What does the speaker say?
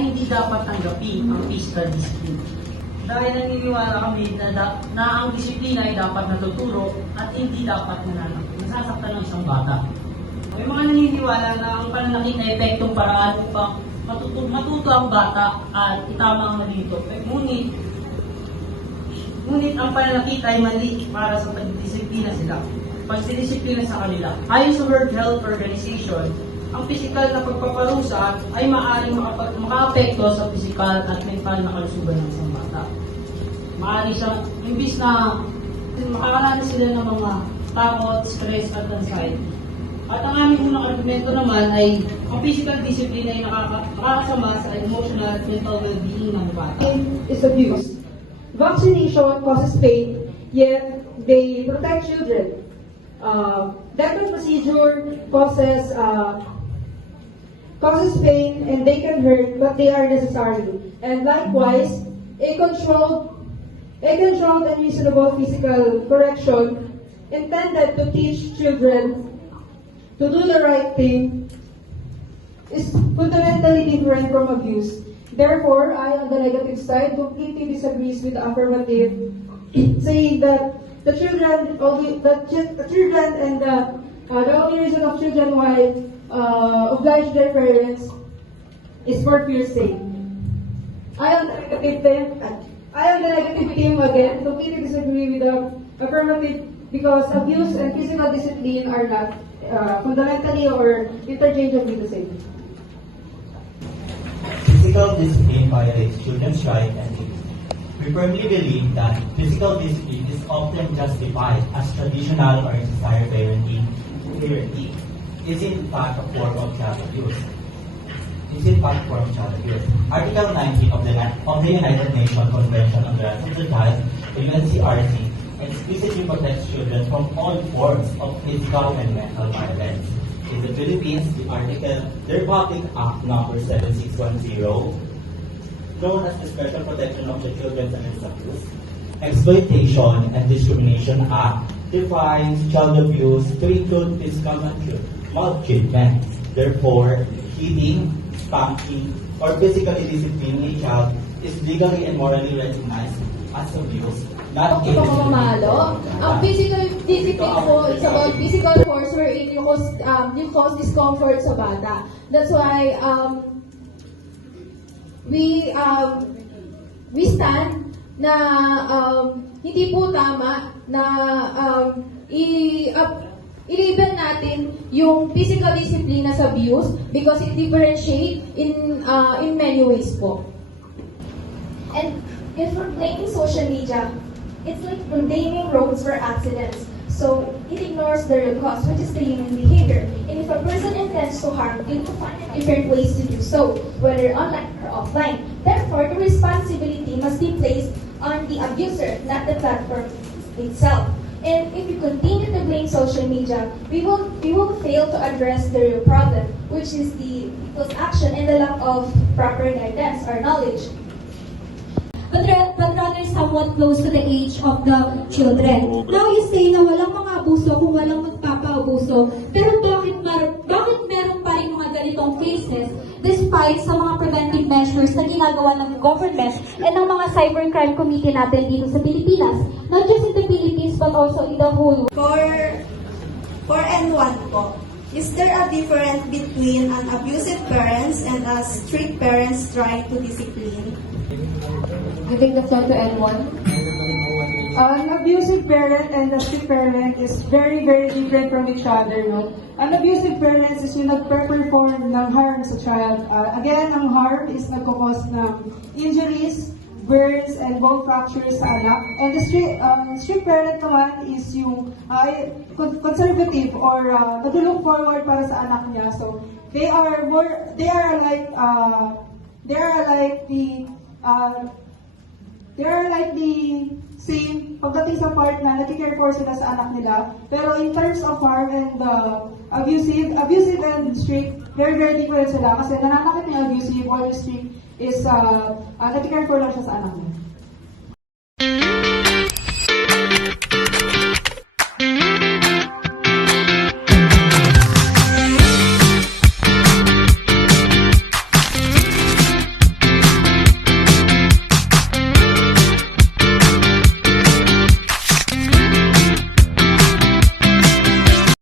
hindi dapat tanggapin ang physical discipline. Dahil naniniwala kami na ang disiplina ay dapat natuturo at hindi dapat nasasaktan ng isang bata. May mga naniniwala na ang pananakit ay epektong paraan upang matuto ang bata at itama ang mali nito. Ngunit ang pananakit ay mali para sa pagdisiplina sila. Pagdisiplina sa kanila. Ayon sa World Health Organization, ang pisikal na pagpaparusa ay maaaring makaapekto sa pisikal at mental na kalusugan ng isang bata. Maaari siyang, imbis na makakaranas sila ng mga takot, stress at anxiety. At ang aming unang argumento naman ay ang physical discipline ay nakakasama sa emotional at mental well-being ng bata. Is abuse. Vaccination causes pain, yet they protect children. Dental procedure causes pain and they can hurt, but they are necessary. And likewise, a controlled and reasonable physical correction intended to teach children to do the right thing is fundamentally different from abuse. Therefore, I, on the negative side, completely disagrees with the affirmative, saying that the children and the only reason of children why oblige their parents is for fear's sake. I, on the negative team again, completely disagree with the affirmative because abuse and physical discipline are not fundamentally or interchangeably the same. Physical discipline violates children's rights and dignity. We firmly believe that physical discipline is often justified as traditional or desired parenting is in fact a form of child abuse. Article 19 of the United Nations Convention on the Rights of the Child, UNCRC, explicitly protects children from all forms of physical and mental violence. In the Philippines, the Republic Act No. 7610, known as the Special Protection of the Children Against Abuse, Exploitation and Discrimination Act, defines child abuse to include physical maltreatment. Therefore, hitting, spanking, or physically disciplining a child is legally and morally recognized as abuse. Not Pamamalo. Ang physical discipline po, it's about physical force wherein you cause discomfort sa bata. That's why we stand na hindi po tama na i-label natin yung physical discipline as abuse because it differentiate in many ways po. And if we're blaming social media, it's like blaming roads for accidents. So it ignores the real cause, which is the human behavior. And if a person intends to harm, it will find different ways to do so, whether online or offline. Therefore, the responsibility must be placed on the abuser, not the platform itself. And if we continue to blame social media, we will fail to address the real problem, which is the people's action and the lack of proper guidance or knowledge. But rather somewhat close to the age of the children. Now you say na walang mga abuso kung walang magpapaabuso, pero bakit meron pa rin mga ganitong cases despite sa mga preventive measures na ginagawa ng government and ng mga cybercrime committee natin dito sa Pilipinas? Not just in the Philippines but also in the whole world. For N1 po, is there a difference between an abusive parents and a strict parents trying to discipline? Giving the floor to N1. An abusive parent and a strict parent is very, very different from each other. No? An abusive parent is yung nagpe-perform ng harm sa child. Again, ang harm is nagkakos ng injuries, burns, and bone fractures sa anak. And the strict parent naman is yung conservative or nag-look forward para sa anak niya. So they are like the same pagdating sa part na nag-care for sila sa anak nila. Pero in terms of harm and abusive and strict, very, very different sila. Kasi nananakit niya abusive, while strict is nag-care for lang siya sa anak niya.